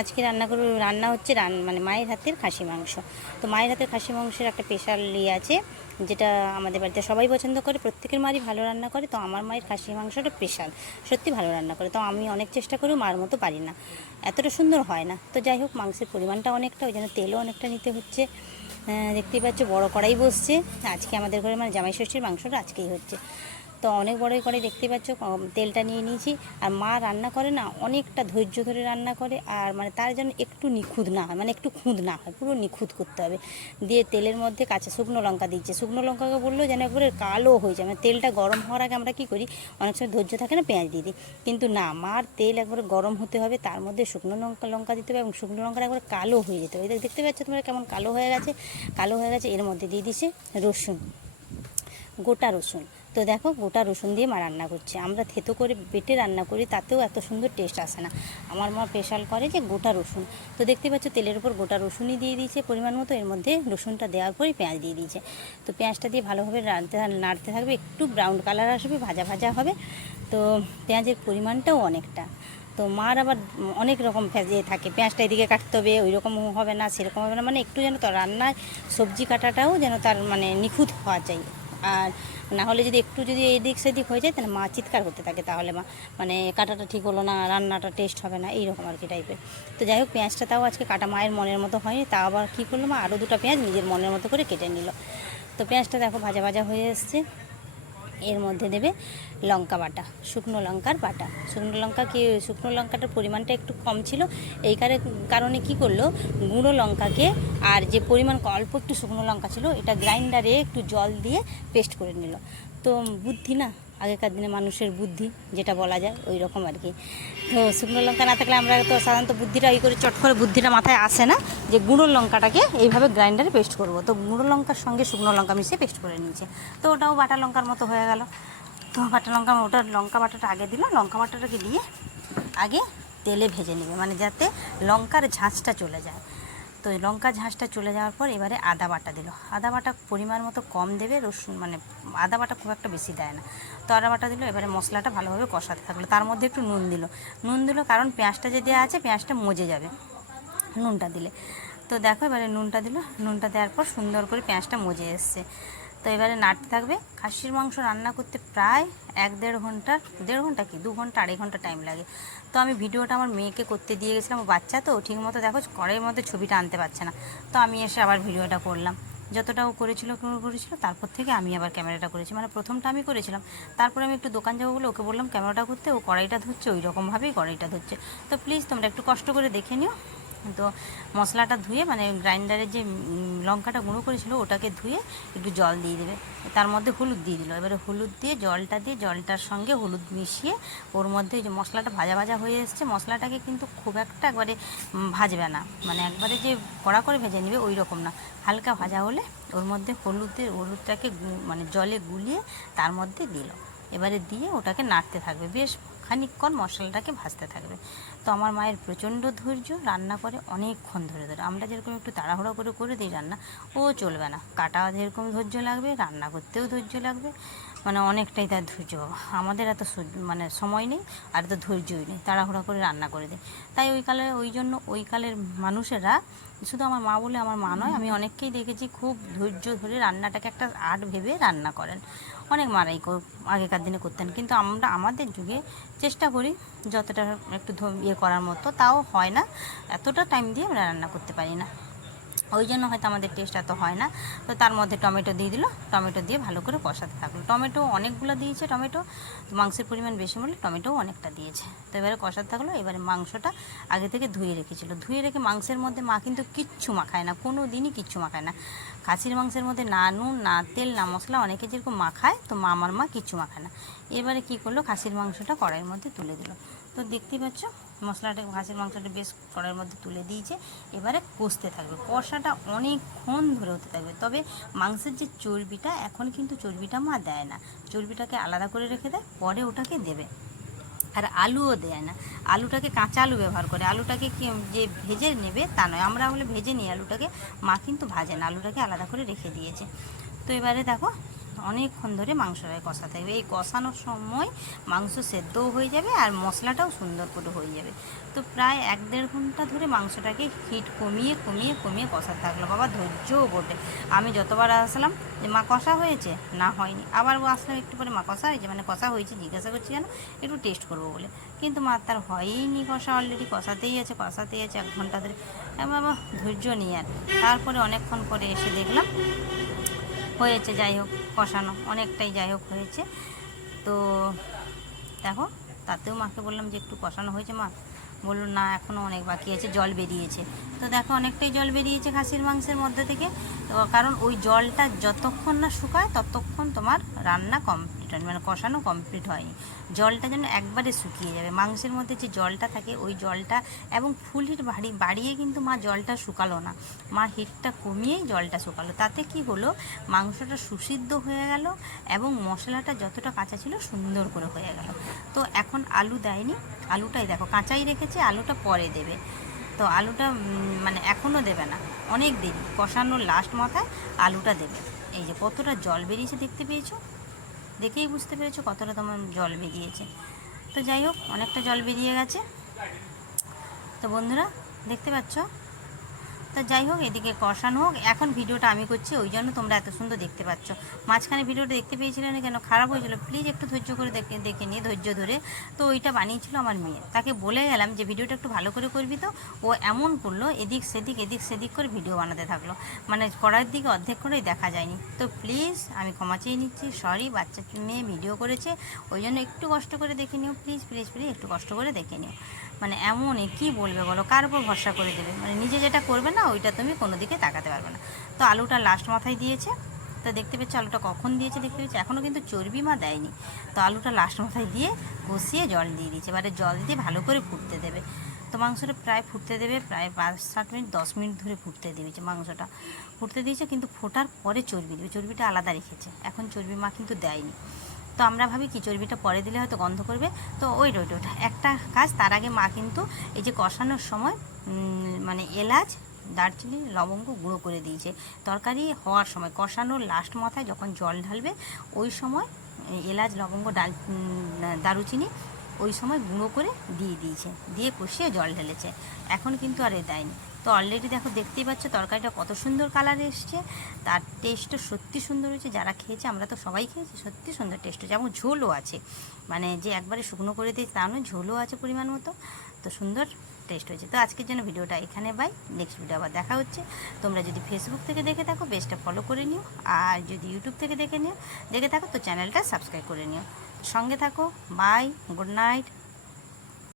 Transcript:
আজকে রান্না হচ্ছে মানে মায়ের হাতের খাসি মাংস। তো মায়ের হাতের খাসি মাংসের একটা স্পেশাল আছে, যেটা আমাদের বাড়িতে সবাই পছন্দ করে, প্রত্যেকের মারই ভালো রান্না করে। তো আমার মায়ের খাসি মাংসটা স্পেশাল, সত্যি ভালো রান্না করে। তো আমি অনেক চেষ্টা করি, মার মতো পারি না, এতটা সুন্দর হয় না। তো যাই হোক, মাংসের পরিমাণটা অনেকটা, ওই জন্য তেলও অনেকটা নিতে হচ্ছে। দেখতেই পাচ্ছ বড় কড়াই বসছে আজকে আমাদের ঘরে, মানে জামাই ষষ্ঠীর মাংসটা আজকেই হচ্ছে। তো অনেক বড়ই করে দেখতেই পাচ্ছ, তেলটা নিয়ে নিয়েছি। আর মা রান্না করে না, অনেকটা ধৈর্য ধরে রান্না করে, আর মানে তার জন্য একটু নিখুঁত না হয়, মানে একটু খুঁত না হয়, পুরো নিখুঁত করতে হবে। দিয়ে তেলের মধ্যে কাঁচা শুকনো লঙ্কা দিচ্ছে। শুকনো লঙ্কাকে বললেও যেন একবারে কালো হয়ে যায়, মানে তেলটা গরম হওয়ার আগে আমরা কী করি, অনেক সময় ধৈর্য থাকে না, পেঁয়াজ দিয়ে দিই। কিন্তু না, মার তেল একবারে গরম হতে হবে, তার মধ্যে শুকনো লঙ্কা দিতে হবে, এবং শুকনো লঙ্কাটা একবারে কালো হয়ে যেতে হবে। দেখতে পাচ্ছ তোমরা কেমন কালো হয়ে গেছে, কালো হয়ে গেছে। এর মধ্যে দিয়ে দিছে রসুন, গোটা রসুন। তো দেখো, গোটা রসুন দিয়ে মা রান্না করছে। আমরা থেতো করে বেটে রান্না করি, তাতেও এত সুন্দর টেস্ট আসে না। আমার মা স্পেশাল করে যে গোটা রসুন। তো দেখতে পাচ্ছ তেলের উপর গোটা রসুনই দিয়ে দিয়েছে পরিমাণ মতো। এর মধ্যে রসুনটা দেওয়ার পরই পেঁয়াজ দিয়ে দিয়েছে। তো পেঁয়াজটা দিয়ে ভালোভাবে নাড়তে থাকবে, একটু ব্রাউন কালার আসবে, ভাজা ভাজা হবে। তো পেঁয়াজের পরিমাণটাও অনেকটা। তো মার আবার অনেক রকম থাকে, পেঁয়াজটা এদিকে কাটতে হবে, ওই রকম হবে না, সেরকম হবে না, মানে একটু যেন তো রান্নায় সবজি কাটাটাও যেন তার মানে নিখুঁত হওয়া চাই। আর না হলে যদি একটু যদি এদিক সেদিক হয়ে যায়, তাহলে মা চিৎকার করতে থাকে, তাহলে মা মানে কাটাটা ঠিক হলো না, রান্নাটা টেস্ট হবে না, এইরকম আর কি টাইপের। তো যাই হোক, পেঁয়াজটা তাও আজকে কাটা মায়ের মনের মতো হয়নি, তা আবার কী করলো মা, আরও দুটো পেঁয়াজ নিজের মনের মতো করে কেটে নিল। তো পেঁয়াজটা দেখো ভাজা ভাজা হয়ে এসছে। এর মধ্যে দেবে লঙ্কা বাটা, শুকনো লঙ্কার বাটা। শুকনো লঙ্কাটার পরিমাণটা একটু কম ছিল, এই কারণে কি করলো, গুঁড়ো লঙ্কাকে আর যে পরিমাণ অল্প একটু শুকনো লঙ্কা ছিল, এটা গ্রাইন্ডারে একটু জল দিয়ে পেস্ট করে নিল। তো বুদ্ধি না, আগেকার দিনে মানুষের বুদ্ধি যেটা বলা যায়, ওই রকম আর কি। তো শুকনো লঙ্কা না থাকলে আমরা তো সাধারণত বুদ্ধিটা করে চট করে বুদ্ধিটা মাথায় আসে না, যে গুঁড়ো লঙ্কাটাকে এইভাবে গ্রাইন্ডারে পেস্ট করব। তো গুঁড়ো লঙ্কার সঙ্গে শুকনো লঙ্কা মিশিয়ে পেস্ট করে নিয়েছে। তো ওটাও বাটা লঙ্কার মতো হয়ে গেল। তো ওটা লঙ্কা বাটাটা আগে দিল, লঙ্কা বাটাটাকে দিয়ে আগে তেলে ভেজে নেবে, মানে যাতে লঙ্কার ঝাঁঝটা চলে যায়। তো এই লঙ্কা ঝাঁঝটা চলে যাওয়ার পর এবারে আদা বাটা দিল। আদা বাটা পরিমাণ মতো কম দেবে, রসুন মানে আদা বাটা খুব একটা বেশি দেয় না। তো আদা বাটা দিল, এবারে মশলাটা ভালোভাবে কষাতে থাকলো। তার মধ্যে একটু নুন দিল, কারণ পেঁয়াজটা যে দেওয়া আছে, পেঁয়াজটা মজে যাবে নুনটা দিলে। তো দেখো এবারে নুনটা দেওয়ার পর সুন্দর করে পেঁয়াজটা মজে এসছে। তো এবারে নাড়তে থাকবে। খাসির মাংস রান্না করতে প্রায় 1-1.5 ঘন্টা, 1.5 ঘন্টা কি 2 ঘন্টা 2.5 ঘন্টা টাইম লাগে। তো আমি ভিডিওটা আমার মেয়েকে করতে দিয়ে গেছিলাম, বাচ্চা তো ঠিক মতো দেখো কড়াইয়ের মধ্যে ছবিটা আনতে পারছে না। তো আমি এসে আবার ভিডিওটা করলাম, যতটাও করেছিল তারপর থেকে আমি আবার ক্যামেরাটা করেছি। মানে প্রথমটা আমি করেছিলাম, তারপরে আমি একটু দোকান যাবো বলে ওকে বললাম ক্যামেরাটা করতে, ও কড়াইটা ধরছে, ওই রকমভাবেই কড়াইটা ধরছে। তো প্লিজ তোমরা একটু কষ্ট করে দেখে নিও। তো মশলাটা ধুয়ে, মানে গ্রাইন্ডারে যে লঙ্কাটা গুঁড়ো করেছিল ওটাকে ধুয়ে একটু জল দিয়ে দেবে, তার মধ্যে হলুদ দিয়ে দিল। এবারে হলুদ দিয়ে জলটার সঙ্গে হলুদ মিশিয়ে ওর মধ্যে যে মশলাটা ভাজা ভাজা হয়ে এসছে, মশলাটাকে কিন্তু খুব একটা একবারে ভাজবে না, মানে একবারে যে কড়া করে ভেজে নেবে ওই রকম না, হালকা ভাজা হলে ওর মধ্যে হলুদটাকে মানে জলে গুলিয়ে তার মধ্যে দিল। এবারে দিয়ে ওটাকে নাড়তে থাকবে, বেশ খানিকক্ষণ মশলাটাকে ভাজতে থাকবে। তো আমার মায়ের প্রচণ্ড ধৈর্য, রান্না করে অনেকক্ষণ ধরে ধরে। আমরা যেরকম একটু তাড়াহুড়ো করে দিই রান্না, ও চলবে না, কাটা যেরকম ধৈর্য লাগবে, রান্না করতেও ধৈর্য লাগবে, মানে অনেকটাই তার ধৈর্য। বাবা, আমাদের এত মানে সময় নেই, আর এত ধৈর্যই নেই, তাড়াহুড়া করে রান্না করে দেয়। তাই ওই জন্য ওই কালের মানুষেরা, শুধু আমার মা বলে আমার মা নয়, আমি অনেককেই দেখেছি খুব ধৈর্য ধরে রান্নাটাকে একটা আর্ট ভেবে রান্না করেন। অনেক মারাই আগেকার দিনে করতেন, কিন্তু আমরা আমাদের যুগে চেষ্টা করি যতটা একটু করার মতো, তাও হয় না, এতটা টাইম দিয়ে আমরা রান্না করতে পারি না, ওই জন্য হয়তো আমাদের টেস্ট এত হয় না। তো তার মধ্যে টমেটো দিয়ে দিল, টমেটো দিয়ে ভালো করে কষাতে থাকলো। টমেটো অনেকগুলো দিয়েছে, টমেটো মাংসের পরিমাণ বেশি বলে টমেটোও অনেকটা দিয়েছে। তো এবারে কষাতে থাকলো। এবারে মাংসটা আগে থেকে ধুয়ে রেখে মাংসের মধ্যে মা কিন্তু কিচ্ছু মাখায় না, কোনো দিনই কিচ্ছু মাখায় না। খাসির মাংসের মধ্যে না নুন, না তেল, না মশলা, অনেকে যেরকম মাখায়, তো আমার মা কিচ্ছু মাখায় না। এবারে কী করলো, খাসির মাংসটা কড়াইয়ের মধ্যে তুলে দিল। তো দেখতেই পাচ্ছ খাসির মাংসটা বেশ কড়াইয়ের মধ্যে তুলে দিয়েছে। এবারে কষতে থাকবে, কষাটা অনেকক্ষণ ধরে হতে থাকবে। তবে মাংসের যে চর্বিটা, এখন কিন্তু চর্বিটা মা দেয় না, চর্বিটাকে আলাদা করে রেখে দেয়, পরে ওটাকে দেবে। আর আলুও দেয় না, আলুটাকে কাঁচা আলু ব্যবহার করে, আলুটাকে যে ভেজে নেবে তা নয়, আমরা ভেজে নিই আলুটাকে, মা কিন্তু ভাজে না, আলুটাকে আলাদা করে রেখে দিয়েছে। তো এবারে দেখো অনেকক্ষণ ধরে মাংসটায় কষাতে হবে। এই কষানোর সময় মাংস সেদ্ধও হয়ে যাবে আর মশলাটাও সুন্দর করে হয়ে যাবে। তো প্রায় 1-1.5 ঘন্টা ধরে মাংসটাকে হিট কমিয়ে কমিয়ে কমিয়ে কষাতে থাকলো। বাবা ধৈর্যও বটে। আমি যতবার আসলাম যে মা কষা হয়েছে, না হয়নি, আবার আসলাম একটু পরে মা কষা হয়েছে, মানে কষা হয়েছে জিজ্ঞাসা করছি কেন, একটু টেস্ট করবো বলে। কিন্তু মা তার হয়ইনি কষা, অলরেডি কষাতেই আছে 1 ঘন্টা ধরে। বাবা ধৈর্য নিয়ে আর তারপরে অনেকক্ষণ পরে এসে দেখলাম হয়েছে, যাই হোক কষানো অনেকটাই যাই হোক হয়েছে। তো দেখো, তাতেও মাকে বললাম যে একটু কষানো হয়েছে মা, বললো না এখনও অনেক বাকি আছে, জল বেরিয়েছে। তো দেখো অনেকটাই জল বেরিয়েছে খাসির মাংসের মধ্যে থেকে। তো কারণ ওই জলটা যতক্ষণ না শুকায় ততক্ষণ তোমার রান্না কমপ্লিট হয়, মানে কষানো কমপ্লিট হয়নি। জলটা যেন একবারে শুকিয়ে যাবে, মাংসের মধ্যে যে জলটা থাকে ওই জলটা, এবং ফুল হিট বাড়িয়ে কিন্তু মা জলটা শুকালো না, মা হিটটা কমিয়েই জলটা শুকালো। তাতে কি হলো, মাংসটা সুসিদ্ধ হয়ে গেল এবং মশলাটা যতটা কাঁচা ছিল সুন্দর করে হয়ে গেল। তো এখন আলু দেয়নি, আলুটাই দেখো কাঁচাই রেখেছে, আলুটা পরে দেবে। তো আলুটা মানে এখনও দেবে না, অনেক দেরি, কষানোর লাস্ট মাথায় আলুটা দেবে। এই যে কতটা জল বেরিয়েছে দেখতে পেয়েছো, দেখেই বুঝতে পেরেছো কতটা তোমার জল বেরিয়েছে। তো যাই হোক অনেকটা জল বেরিয়ে গেছে। তো বন্ধুরা দেখতে পাচ্ছ। তো যাই হোক এদিকে কষানো হোক, এখন ভিডিওটা আমি করছি ওই জন্য তোমরা এত সুন্দর দেখতে পাচ্ছ। মাঝখানে ভিডিওটা দেখতে পেয়েছিলে না কেন, খারাপ হয়েছিল, প্লিজ একটু ধৈর্য করে দেখে নিয়ে, ধৈর্য ধরে। তো ওইটা বানিয়েছিল আমার মেয়ে, তাকে বলে গেলাম যে ভিডিওটা একটু ভালো করে করবি, তো ও এমন করলো এদিক সেদিক করে ভিডিও বানাতে থাকলো, মানে করার দিকে অর্ধেক করেই দেখা যায়নি। তো প্লিজ আমি ক্ষমা চেয়ে নিচ্ছি, সরি, বাচ্চা মেয়ে ভিডিও করেছে ওই জন্য একটু কষ্ট করে দেখে নিও, প্লিজ প্লিজ প্লিজ একটু কষ্ট করে দেখে নিও। মানে এমনই কী বলবে বলো, কার উপর ভরসা করে দেবে, মানে নিজে যেটা করবে না ওইটা তুমি কোনো দিকে তাকাতে পারবে না। তো আলুটা লাস্ট মাথায় দিয়েছে। তো দেখতে পেচ্ছ আলুটা কখন দিয়েছে, দেখতে পেয়েছি এখনও কিন্তু চর্বি মা দেয়নি। তো আলুটা লাস্ট মাথায় দিয়ে কষিয়ে জল দিয়ে দিয়েছে, এবারে জল দিয়ে ভালো করে ফুটতে দেবে। তো মাংসটা প্রায় ফুটতে দেবে, প্রায় 5-7 মিনিট 10 মিনিট ধরে ফুটতে দিয়েছে, মাংসটা ফুটতে দিয়েছে। কিন্তু ফোটার পরে চর্বি দেবে, চর্বিটা আলাদা রেখেছে, এখন চর্বি মা কিন্তু দেয়নি। তো আমরা ভাবি কি চর্বিটা পরে দিলে হয়তো গন্ধ করবে, তো ওইটা একটা কাজ। তার আগে মা কিন্তু এই যে কষানোর সময় মানে এলাচ, দারচিনি, লবঙ্গ গুঁড়ো করে দিয়েছে। তরকারি হওয়ার সময় কষানোর লাস্ট মাথায় যখন জল ঢালবে ওই সময় এলাচ, লবঙ্গ, দারুচিনি ওই সময় গুঁড়ো করে দিয়ে দিয়েছে, দিয়ে কষিয়ে জল ঢেলেছে। এখন কিন্তু আর দেয়নি। তো অলরেডি দেখো, দেখতেই পাচ্ছ তরকারিটা কত সুন্দর কালার এসছে, তার টেস্টও সত্যি সুন্দর হয়েছে। যারা খেয়েছে, আমরা তো সবাই খেয়েছি, সত্যি সুন্দর টেস্ট হয়েছে, এবং ঝোলও আছে, মানে যে একবারে শুকনো করে দিয়েছে তা নয়, ঝোলও আছে পরিমাণ মতো। তো সুন্দর টেস্ট হয়েছে। তো আজকের জন্য ভিডিওটা এখানে বাই, নেক্সট ভিডিও আবার দেখা হচ্ছে। তোমরা যদি ফেসবুক থেকে দেখে থাকো পেজটা ফলো করে নিও, আর যদি ইউটিউব থেকে দেখে থাকো তো চ্যানেলটা সাবস্ক্রাইব করে নিও। সঙ্গে থাকো, বাই, গুড নাইট।